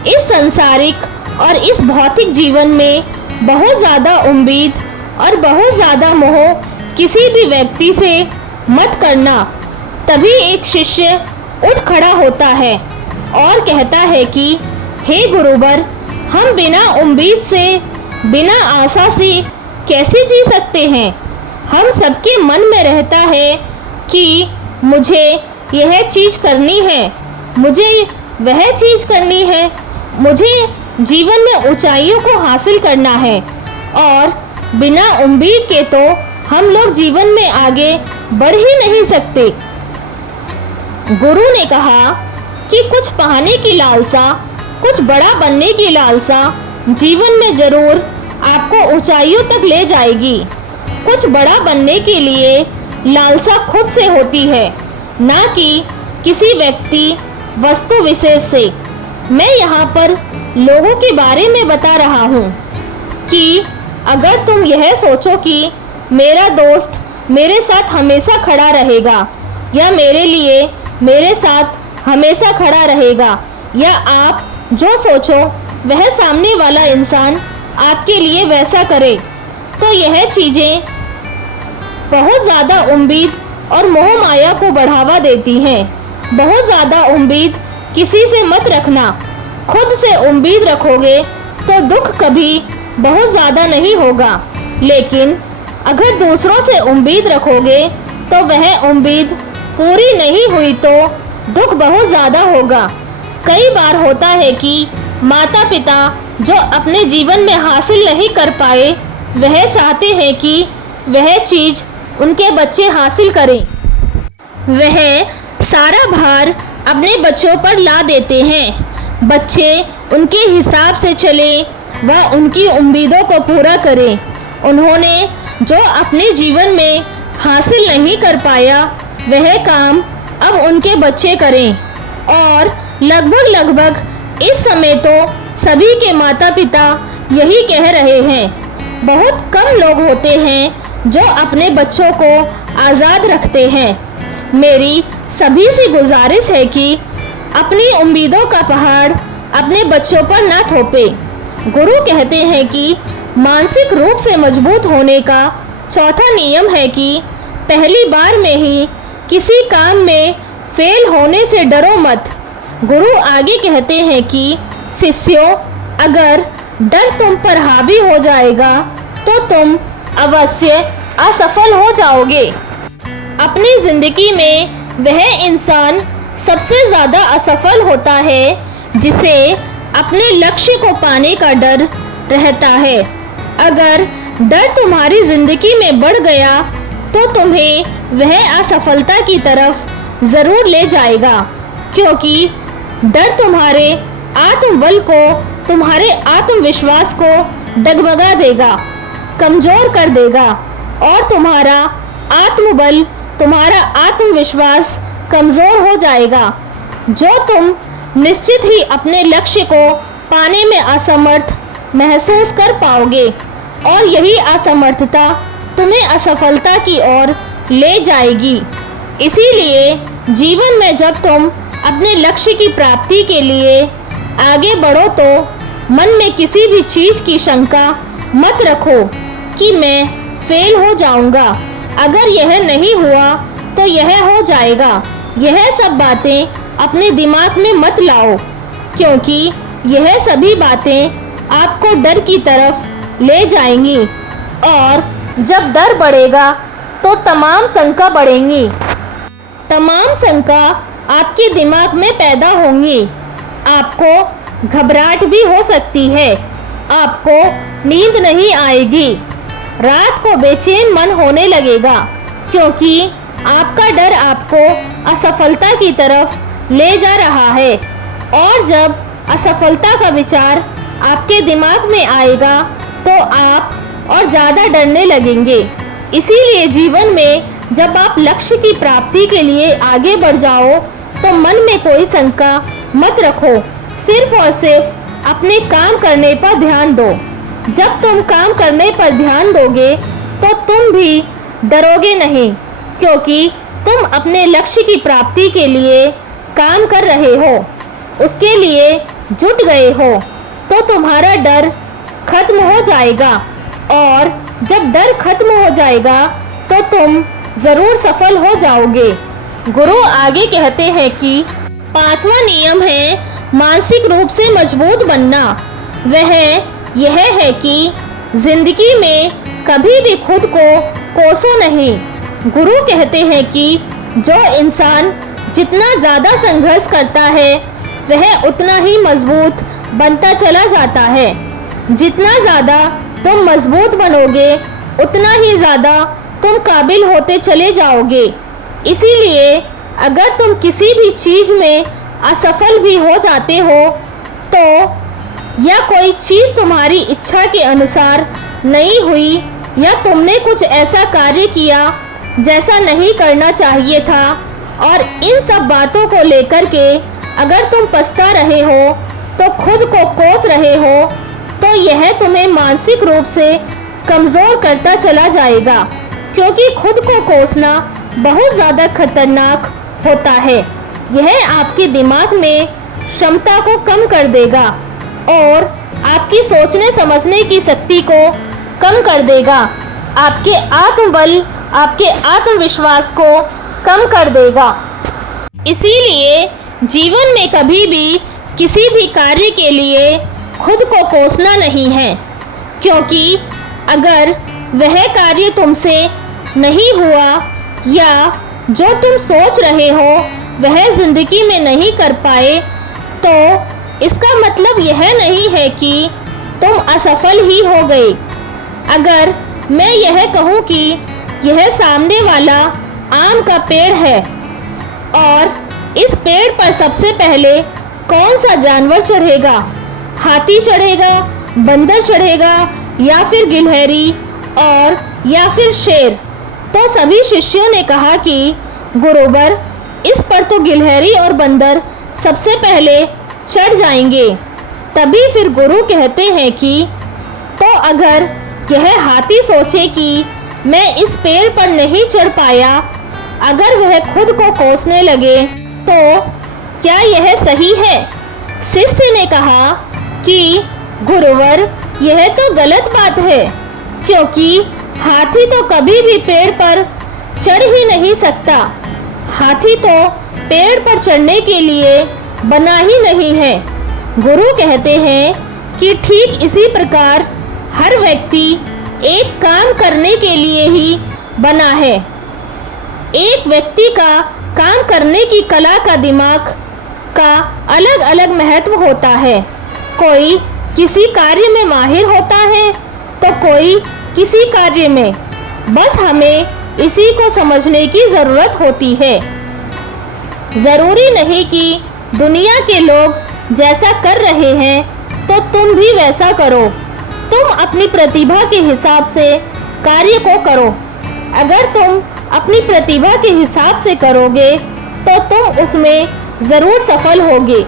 इस सांसारिक और इस भौतिक जीवन में बहुत ज़्यादा उम्मीद और बहुत ज़्यादा मोह किसी भी व्यक्ति से मत करना। तभी एक शिष्य उठ खड़ा होता है और कहता है कि हे गुरुवर, हम बिना उम्मीद से, बिना आशा से कैसे जी सकते हैं। हम सबके मन में रहता है कि मुझे यह चीज़ करनी है, मुझे वह चीज़ करनी है, मुझे जीवन में ऊंचाइयों को हासिल करना है। और बिना उम्मीद के तो हम लोग जीवन में आगे बढ़ ही नहीं सकते। गुरु ने कहा कि कुछ पाने की लालसा, कुछ बड़ा बनने की लालसा जीवन में ज़रूर आपको ऊंचाइयों तक ले जाएगी। कुछ बड़ा बनने के लिए लालसा खुद से होती है, ना कि किसी व्यक्ति वस्तु विशेष से। मैं यहाँ पर लोगों के बारे में बता रहा हूँ कि अगर तुम यह सोचो कि मेरा दोस्त मेरे साथ हमेशा खड़ा रहेगा, या मेरे लिए मेरे साथ हमेशा खड़ा रहेगा, या आप जो सोचो वह सामने वाला इंसान आपके लिए वैसा करे, तो यह चीज़ें बहुत ज़्यादा उम्मीद और मोह माया को बढ़ावा देती हैं। बहुत ज़्यादा उम्मीद किसी से मत रखना। खुद से उम्मीद रखोगे तो दुख कभी बहुत ज़्यादा नहीं होगा, लेकिन अगर दूसरों से उम्मीद रखोगे तो वह उम्मीद पूरी नहीं हुई तो दुख बहुत ज़्यादा होगा। कई बार होता है कि माता पिता जो अपने जीवन में हासिल नहीं कर पाए, वह चाहते हैं कि वह चीज़ उनके बच्चे हासिल करें। वह सारा भार अपने बच्चों पर ला देते हैं। बच्चे उनके हिसाब से चले व उनकी उम्मीदों को पूरा करें। उन्होंने जो अपने जीवन में हासिल नहीं कर पाया, वह काम अब उनके बच्चे करें। और लगभग इस समय तो सभी के माता पिता यही कह रहे हैं। बहुत कम लोग होते हैं जो अपने बच्चों को आज़ाद रखते हैं। मेरी सभी से गुजारिश है कि अपनी उम्मीदों का पहाड़ अपने बच्चों पर ना थोपे। गुरु कहते हैं कि मानसिक रूप से मजबूत होने का चौथा नियम है कि पहली बार में ही किसी काम में फेल होने से डरो मत। गुरु आगे कहते हैं कि शिष्यों, अगर डर तुम पर हावी हो जाएगा तो तुम अवश्य असफल हो जाओगे। अपनी ज़िंदगी में वह इंसान सबसे ज़्यादा असफल होता है जिसे अपने लक्ष्य को पाने का डर रहता है। अगर डर तुम्हारी ज़िंदगी में बढ़ गया तो तुम्हें वह असफलता की तरफ ज़रूर ले जाएगा, क्योंकि डर तुम्हारे आत्मबल को, तुम्हारे आत्मविश्वास को डगमगा देगा, कमज़ोर कर देगा, और तुम्हारा आत्मबल, तुम्हारा आत्मविश्वास कमज़ोर हो जाएगा, जो तुम निश्चित ही अपने लक्ष्य को पाने में असमर्थ महसूस कर पाओगे। और यही असमर्थता तुम्हें असफलता की ओर ले जाएगी। इसीलिए जीवन में जब तुम अपने लक्ष्य की प्राप्ति के लिए आगे बढ़ो तो मन में किसी भी चीज़ की शंका मत रखो कि मैं फेल हो जाऊंगा, अगर यह नहीं हुआ तो यह हो जाएगा। यह सब बातें अपने दिमाग में मत लाओ, क्योंकि यह सभी बातें आपको डर की तरफ ले जाएंगी। और जब डर बढ़ेगा तो तमाम शंका बढ़ेंगी। तमाम शंका आपके दिमाग में पैदा होंगी। आपको घबराहट भी हो सकती है। आपको नींद नहीं आएगी। रात को बेचैन मन होने लगेगा, क्योंकि आपका डर आपको असफलता की तरफ ले जा रहा है। और जब असफलता का विचार आपके दिमाग में आएगा तो आप और ज़्यादा डरने लगेंगे। इसीलिए जीवन में जब आप लक्ष्य की प्राप्ति के लिए आगे बढ़ जाओ तो मन में कोई शंका मत रखो। सिर्फ और सिर्फ अपने काम करने पर ध्यान दो। जब तुम काम करने पर ध्यान दोगे तो तुम भी डरोगे नहीं, क्योंकि तुम अपने लक्ष्य की प्राप्ति के लिए काम कर रहे हो, उसके लिए जुट गए हो। तो तुम्हारा डर खत्म हो जाएगा, और जब डर खत्म हो जाएगा तो तुम ज़रूर सफल हो जाओगे। गुरु आगे कहते हैं कि 5वां नियम है मानसिक रूप से मजबूत बनना। वह यह है कि जिंदगी में कभी भी खुद को कोसो नहीं। गुरु कहते हैं कि जो इंसान जितना ज़्यादा संघर्ष करता है वह उतना ही मजबूत बनता चला जाता है। जितना ज़्यादा तुम मजबूत बनोगे उतना ही ज़्यादा तुम काबिल होते चले जाओगे। इसीलिए अगर तुम किसी भी चीज़ में असफल भी हो जाते हो तो, या कोई चीज़ तुम्हारी इच्छा के अनुसार नहीं हुई, या तुमने कुछ ऐसा कार्य किया जैसा नहीं करना चाहिए था, और इन सब बातों को लेकर के अगर तुम पछता रहे हो तो खुद को कोस रहे हो, तो यह तुम्हें मानसिक रूप से कमज़ोर करता चला जाएगा। क्योंकि खुद को कोसना बहुत ज़्यादा खतरनाक होता है। यह आपके दिमाग में क्षमता को कम कर देगा और आपकी सोचने समझने की शक्ति को कम कर देगा। आपके आत्मबल, आपके आत्मविश्वास को कम कर देगा। इसीलिए जीवन में कभी भी किसी भी कार्य के लिए खुद को कोसना नहीं है, क्योंकि अगर वह कार्य तुमसे नहीं हुआ या जो तुम सोच रहे हो वह ज़िंदगी में नहीं कर पाए, तो इसका मतलब यह नहीं है कि तुम असफल ही हो गए। अगर मैं यह कहूँ कि यह सामने वाला आम का पेड़ है और इस पेड़ पर सबसे पहले कौन सा जानवर चढ़ेगा? हाथी चढ़ेगा, बंदर चढ़ेगा, या फिर गिलहरी और या फिर शेर? तो सभी शिष्यों ने कहा कि गुरुवर, इस पर तो गिलहरी और बंदर सबसे पहले चढ़ जाएंगे। तभी फिर गुरु कहते हैं कि तो अगर यह हाथी सोचे कि मैं इस पेड़ पर नहीं चढ़ पाया, अगर वह खुद को कोसने लगे तो क्या यह सही है? शिष्य ने कहा कि गुरुवर, यह तो गलत बात है, क्योंकि हाथी तो कभी भी पेड़ पर चढ़ ही नहीं सकता। हाथी तो पेड़ पर चढ़ने के लिए बना ही नहीं है। गुरु कहते हैं कि ठीक इसी प्रकार हर व्यक्ति एक काम करने के लिए ही बना है। एक व्यक्ति का काम करने की कला का दिमाग का अलग अलग महत्व होता है। कोई किसी कार्य में माहिर होता है तो कोई किसी कार्य में। बस हमें इसी को समझने की ज़रूरत होती है। ज़रूरी नहीं कि दुनिया के लोग जैसा कर रहे हैं तो तुम भी वैसा करो। तुम अपनी प्रतिभा के हिसाब से कार्य को करो। अगर तुम अपनी प्रतिभा के हिसाब से करोगे तो तुम उसमें ज़रूर सफल होगे।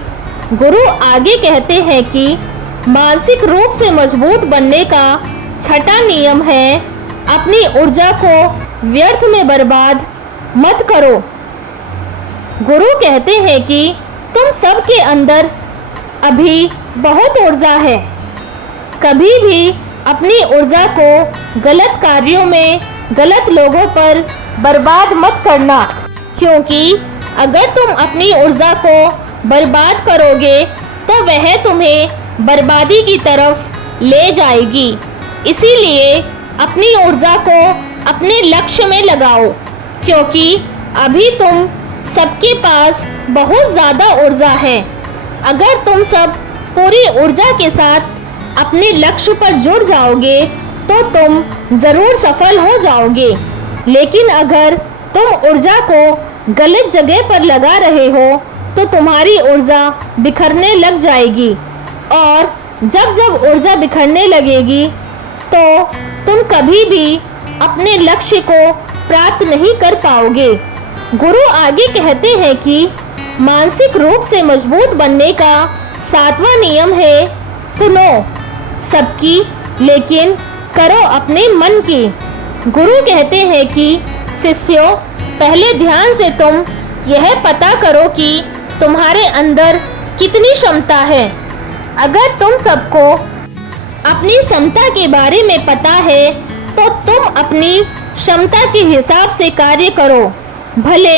गुरु आगे कहते हैं कि मानसिक रूप से मजबूत बनने का छठा नियम है, अपनी ऊर्जा को व्यर्थ में बर्बाद मत करो। गुरु कहते हैं कि तुम सबके अंदर अभी बहुत ऊर्जा है। कभी भी अपनी ऊर्जा को गलत कार्यों में, गलत लोगों पर बर्बाद मत करना, क्योंकि अगर तुम अपनी ऊर्जा को बर्बाद करोगे तो वह तुम्हें बर्बादी की तरफ ले जाएगी। इसीलिए अपनी ऊर्जा को अपने लक्ष्य में लगाओ, क्योंकि अभी तुम सबके पास बहुत ज़्यादा ऊर्जा है। अगर तुम सब पूरी ऊर्जा के साथ अपने लक्ष्य पर जुड़ जाओगे तो तुम ज़रूर सफल हो जाओगे। लेकिन अगर तुम ऊर्जा को गलत जगह पर लगा रहे हो तो तुम्हारी ऊर्जा बिखरने लग जाएगी, और जब जब ऊर्जा बिखरने लगेगी तो तुम कभी भी अपने लक्ष्य को प्राप्त नहीं कर पाओगे। गुरु आगे कहते हैं कि मानसिक रूप से मजबूत बनने का 7वां नियम है, सुनो सबकी लेकिन करो अपने मन की। गुरु कहते हैं कि शिष्यों, पहले ध्यान से तुम यह पता करो कि तुम्हारे अंदर कितनी क्षमता है। अगर तुम सबको अपनी क्षमता के बारे में पता है तो तुम अपनी क्षमता के हिसाब से कार्य करो। भले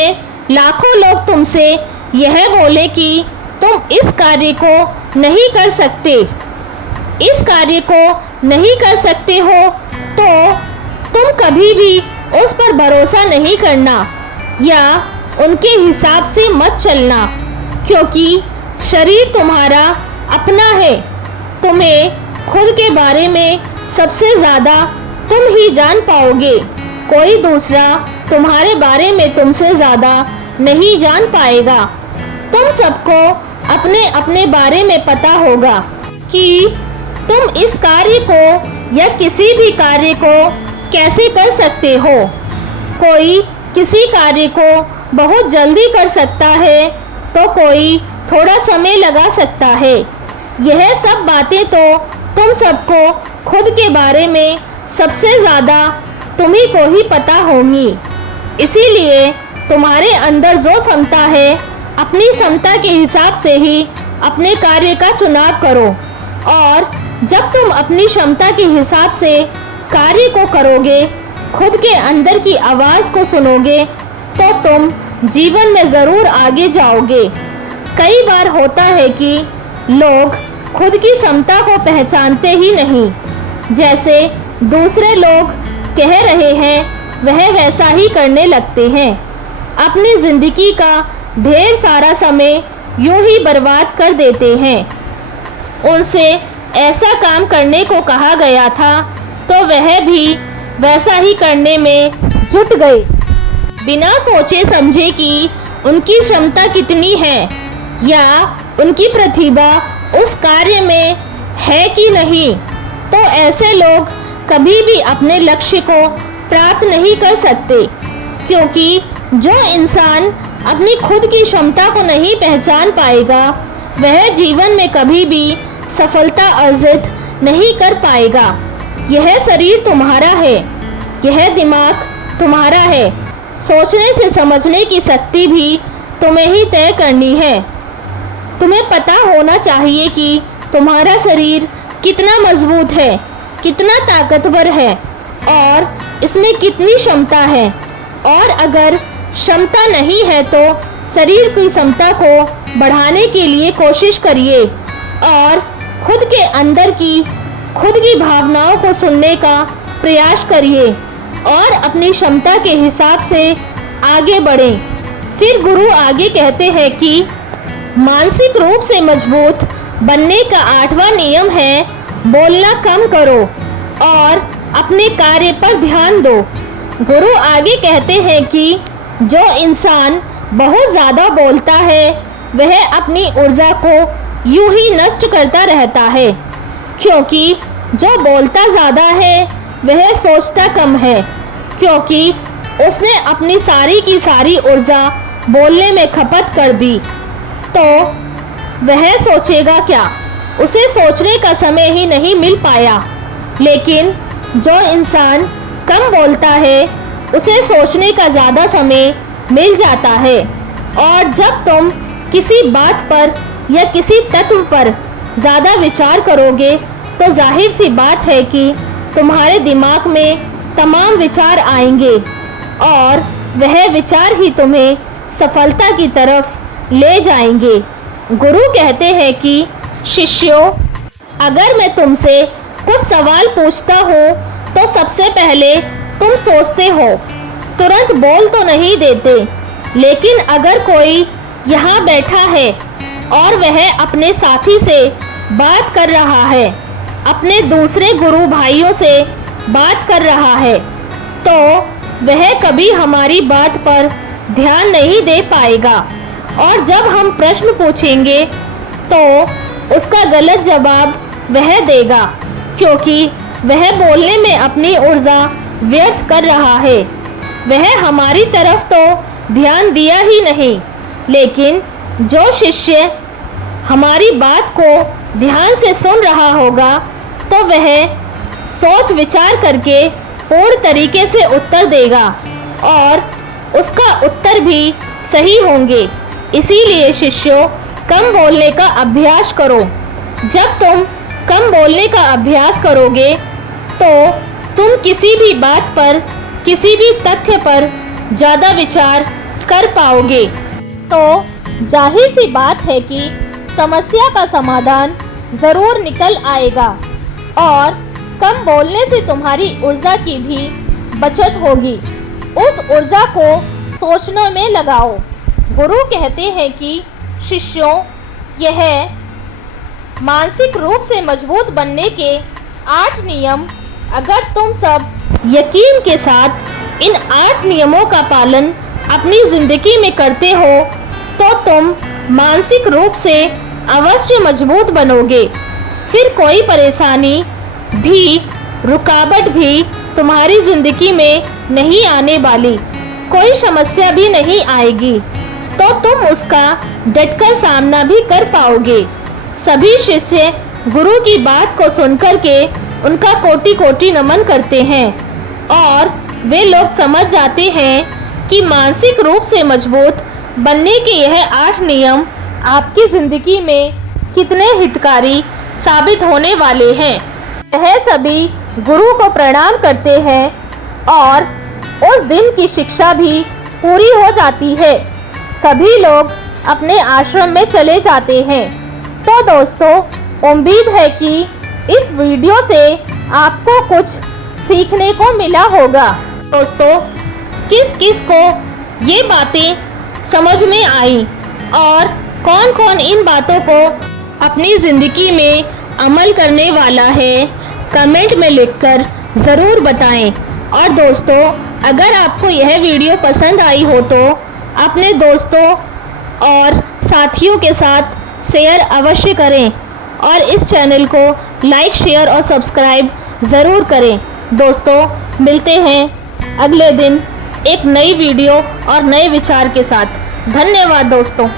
लाखों लोग तुमसे यह बोले कि तुम इस कार्य को नहीं कर सकते, इस कार्य को नहीं कर सकते हो, तो तुम कभी भी उस पर भरोसा नहीं करना या उनके हिसाब से मत चलना, क्योंकि शरीर तुम्हारा अपना है। तुम्हें खुद के बारे में सबसे ज़्यादा तुम ही जान पाओगे। कोई दूसरा तुम्हारे बारे में तुमसे ज़्यादा नहीं जान पाएगा। तुम सबको अपने अपने बारे में पता होगा कि तुम इस कार्य को या किसी भी कार्य को कैसे कर सकते हो। कोई किसी कार्य को बहुत जल्दी कर सकता है तो कोई थोड़ा समय लगा सकता है। यह सब बातें तो तुम सबको खुद के बारे में सबसे ज़्यादा तुम्ही को ही पता होंगी। इसीलिए तुम्हारे अंदर जो क्षमता है, अपनी क्षमता के हिसाब से ही अपने कार्य का चुनाव करो, और जब तुम अपनी क्षमता के हिसाब से कार्य को करोगे, खुद के अंदर की आवाज़ को सुनोगे, तो तुम जीवन में ज़रूर आगे जाओगे। कई बार होता है कि लोग खुद की क्षमता को पहचानते ही नहीं। जैसे दूसरे लोग कह रहे हैं वह वैसा ही करने लगते हैं। अपनी ज़िंदगी का ढेर सारा समय यूं ही बर्बाद कर देते हैं। उनसे ऐसा काम करने को कहा गया था तो वह भी वैसा ही करने में जुट गए, बिना सोचे समझे कि उनकी क्षमता कितनी है या उनकी प्रतिभा उस कार्य में है कि नहीं। तो ऐसे लोग कभी भी अपने लक्ष्य को प्राप्त नहीं कर सकते, क्योंकि जो इंसान अपनी खुद की क्षमता को नहीं पहचान पाएगा वह जीवन में कभी भी सफलता अर्जित नहीं कर पाएगा। यह शरीर तुम्हारा है, यह दिमाग तुम्हारा है। सोचने से समझने की शक्ति भी तुम्हें ही तय करनी है। तुम्हें पता होना चाहिए कि तुम्हारा शरीर कितना मजबूत है, कितना ताकतवर है और इसमें कितनी क्षमता है। और अगर क्षमता नहीं है तो शरीर की क्षमता को बढ़ाने के लिए कोशिश करिए और खुद के अंदर की खुद की भावनाओं को सुनने का प्रयास करिए और अपनी क्षमता के हिसाब से आगे बढ़ें। फिर गुरु आगे कहते हैं कि मानसिक रूप से मजबूत बनने का 8वां नियम है, बोलना कम करो और अपने कार्य पर ध्यान दो। गुरु आगे कहते हैं कि जो इंसान बहुत ज़्यादा बोलता है वह अपनी ऊर्जा को यूं ही नष्ट करता रहता है, क्योंकि जो बोलता ज़्यादा है वह सोचता कम है, क्योंकि उसने अपनी सारी की सारी ऊर्जा बोलने में खपत कर दी। तो वह सोचेगा क्या, उसे सोचने का समय ही नहीं मिल पाया। लेकिन जो इंसान कम बोलता है उसे सोचने का ज़्यादा समय मिल जाता है। और जब तुम किसी बात पर या किसी तत्व पर ज़्यादा विचार करोगे तो जाहिर सी बात है कि तुम्हारे दिमाग में तमाम विचार आएंगे और वह विचार ही तुम्हें सफलता की तरफ ले जाएंगे। गुरु कहते हैं कि शिष्यों, अगर मैं तुमसे कुछ सवाल पूछता हूँ तो सबसे पहले तुम सोचते हो, तुरंत बोल तो नहीं देते, लेकिन अगर कोई यहाँ बैठा है और वह अपने साथी से बात कर रहा है, अपने दूसरे गुरु भाइयों से बात कर रहा है, तो वह कभी हमारी बात पर ध्यान नहीं दे पाएगा। और जब हम प्रश्न पूछेंगे तो उसका गलत जवाब वह देगा, क्योंकि वह बोलने में अपनी ऊर्जा व्यर्थ कर रहा है। वह हमारी तरफ तो ध्यान दिया ही नहीं, लेकिन जो शिष्य हमारी बात को ध्यान से सुन रहा होगा तो वह सोच विचार करके पूर्ण तरीके से उत्तर देगा और उसका उत्तर भी सही होंगे। इसीलिए शिष्यों, कम बोलने का अभ्यास करो। जब तुम कम बोलने का अभ्यास करोगे तो तुम किसी भी बात पर, किसी भी तथ्य पर ज़्यादा विचार कर पाओगे। तो जाहिर सी बात है कि समस्या का समाधान ज़रूर निकल आएगा और कम बोलने से तुम्हारी ऊर्जा की भी बचत होगी। उस ऊर्जा को सोचने में लगाओ। गुरु कहते हैं कि शिष्यों, यह मानसिक रूप से मजबूत बनने के 8 नियम, अगर तुम सब यकीन के साथ इन 8 नियमों का पालन अपनी ज़िंदगी में करते हो तो तुम मानसिक रूप से अवश्य मजबूत बनोगे। फिर कोई परेशानी भी, रुकावट भी तुम्हारी ज़िंदगी में नहीं आने वाली, कोई समस्या भी नहीं आएगी, तो तुम उसका डटकर सामना भी कर पाओगे। सभी शिष्य गुरु की बात को सुनकर के उनका कोटि कोटि नमन करते हैं और वे लोग समझ जाते हैं कि मानसिक रूप से मजबूत बनने के यह 8 नियम आपकी ज़िंदगी में कितने हितकारी साबित होने वाले हैं। वह सभी गुरु को प्रणाम करते हैं और उस दिन की शिक्षा भी पूरी हो जाती है। सभी लोग अपने आश्रम में चले जाते हैं। तो दोस्तों, उम्मीद है कि इस वीडियो से आपको कुछ सीखने को मिला होगा। दोस्तों, किस किस को ये बातें समझ में आई और कौन कौन इन बातों को अपनी ज़िंदगी में अमल करने वाला है, कमेंट में लिखकर ज़रूर बताएं। और दोस्तों, अगर आपको यह वीडियो पसंद आई हो तो अपने दोस्तों और साथियों के साथ शेयर अवश्य करें और इस चैनल को लाइक, शेयर और सब्सक्राइब ज़रूर करें। दोस्तों, मिलते हैं अगले दिन एक नई वीडियो और नए विचार के साथ। धन्यवाद दोस्तों।